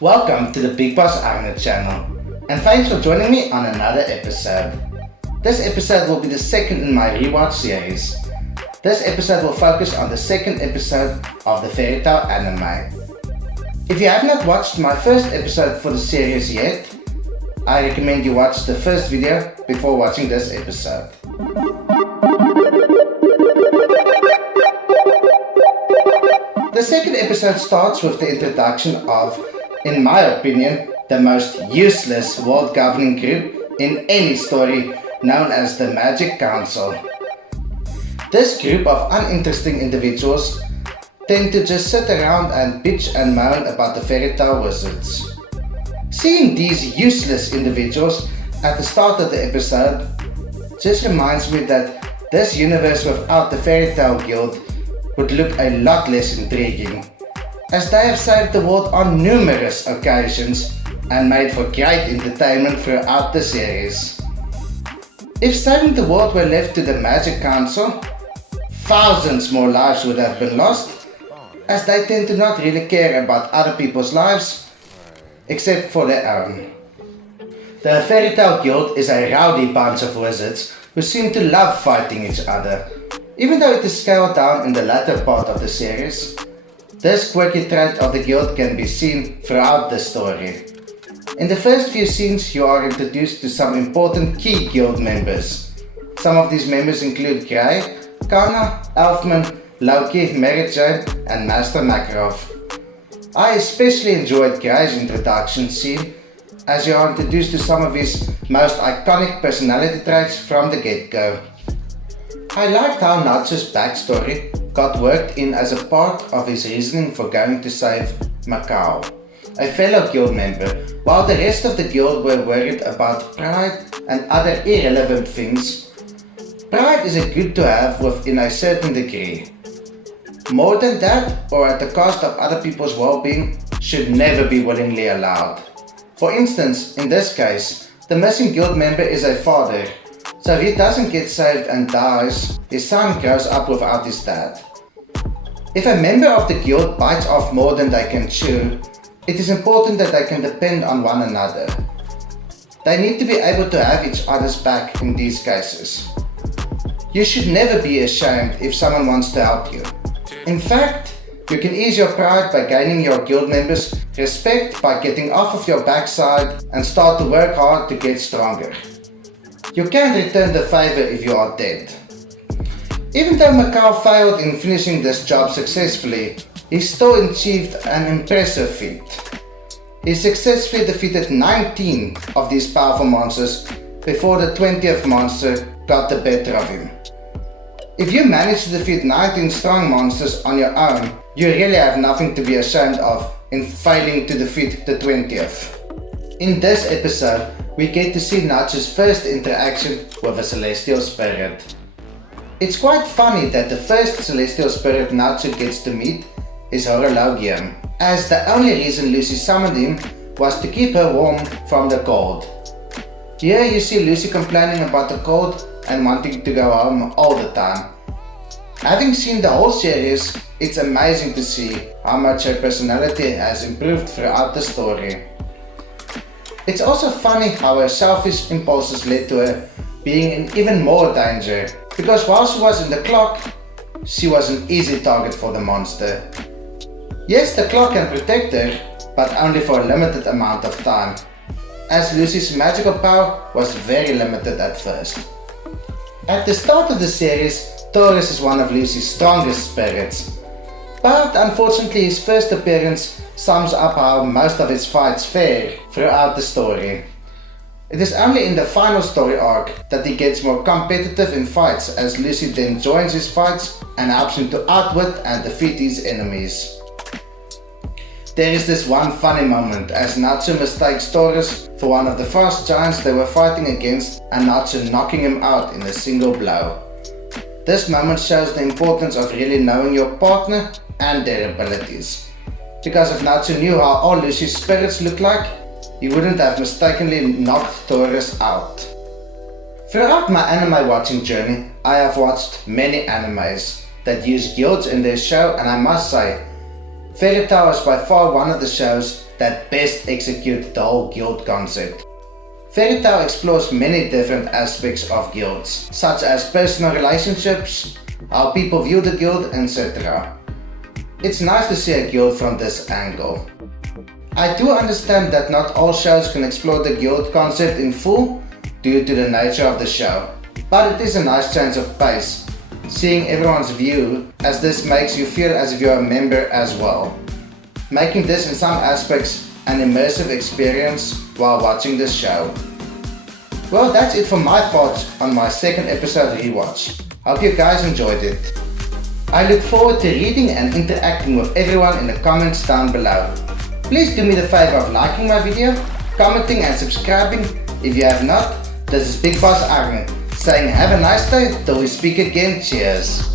Welcome to the Big Boss Arnold channel, and thanks for joining me on another episode. This episode will be the second in my rewatch series. This episode will focus on the second episode of the fairy tale anime. If you have not watched my first episode for the series yet, I recommend you watch the first video before watching this episode. The second episode starts with the introduction of, in my opinion, the most useless world governing group in any story, known as the Magic Council. This group of uninteresting individuals tend to just sit around and bitch and moan about the fairy tale wizards. Seeing these useless individuals at the start of the episode just reminds me that this universe without the fairy tale guild would look a lot less intriguing, as they have saved the world on numerous occasions and made for great entertainment throughout the series. If saving the world were left to the Magic Council, thousands more lives would have been lost, as they tend to not really care about other people's lives, except for their own. The Fairy Tale Guild is a rowdy bunch of wizards who seem to love fighting each other, even though it is scaled down in the latter part of the series. This quirky trait of the guild can be seen throughout the story. In the first few scenes, you are introduced to some important key guild members. Some of these members include Gray, Kana, Elfman, Loki, Mary Jane, and Master Makarov. I especially enjoyed Gray's introduction scene, as you are introduced to some of his most iconic personality traits from the get-go. I liked how Natsu's backstory got worked in as a part of his reasoning for going to save Macao, a fellow guild member, while the rest of the guild were worried about pride and other irrelevant things. Pride is a good to have within a certain degree. More than that, or at the cost of other people's well-being, should never be willingly allowed. For instance, in this case, the missing guild member is a father, so if he doesn't get saved and dies, his son grows up without his dad. If a member of the guild bites off more than they can chew, it is important that they can depend on one another. They need to be able to have each other's back in these cases. You should never be ashamed if someone wants to help you. In fact, you can ease your pride by gaining your guild members' respect by getting off of your backside and start to work hard to get stronger. You can't return the favor if you are dead. Even though Macao failed in finishing this job successfully, he still achieved an impressive feat. He successfully defeated 19 of these powerful monsters before the 20th monster got the better of him. If you manage to defeat 19 strong monsters on your own, you really have nothing to be ashamed of in failing to defeat the 20th. In this episode, we get to see Natsu's first interaction with a celestial spirit. It's quite funny that the first celestial spirit Natsu gets to meet is Horologium, as the only reason Lucy summoned him was to keep her warm from the cold. Here you see Lucy complaining about the cold and wanting to go home all the time. Having seen the whole series, it's amazing to see how much her personality has improved throughout the story. It's also funny how her selfish impulses led to her being in even more danger, because while she was in the clock, she was an easy target for the monster. Yes, the clock can protect her, but only for a limited amount of time, as Lucy's magical power was very limited at first. At the start of the series, Taurus is one of Lucy's strongest spirits, but unfortunately his first appearance sums up how most of his fights fare throughout the story. It is only in the final story arc that he gets more competitive in fights, as Lucy then joins his fights and helps him to outwit and defeat his enemies. There is this one funny moment as Natsu mistakes Taurus for one of the frost giants they were fighting against, and Natsu knocking him out in a single blow. This moment shows the importance of really knowing your partner and their abilities, because if Natsu knew how all Lucy's spirits look like, he wouldn't have mistakenly knocked Taurus out. Throughout my anime watching journey, I have watched many animes that use guilds in their show, and I must say, Fairy Tail is by far one of the shows that best execute the whole guild concept. Fairy Tail explores many different aspects of guilds, such as personal relationships, how people view the guild, etc. It's nice to see a guild from this angle. I do understand that not all shows can explore the guild concept in full due to the nature of the show, but it is a nice change of pace, seeing everyone's view, as this makes you feel as if you're a member as well, making this in some aspects an immersive experience while watching this show. Well, that's it for my thoughts on my second episode rewatch. Hope you guys enjoyed it. I look forward to reading and interacting with everyone in the comments down below. Please do me the favor of liking my video, commenting and subscribing if you have not. This is Big Boss Arne saying have a nice day till we speak again. Cheers.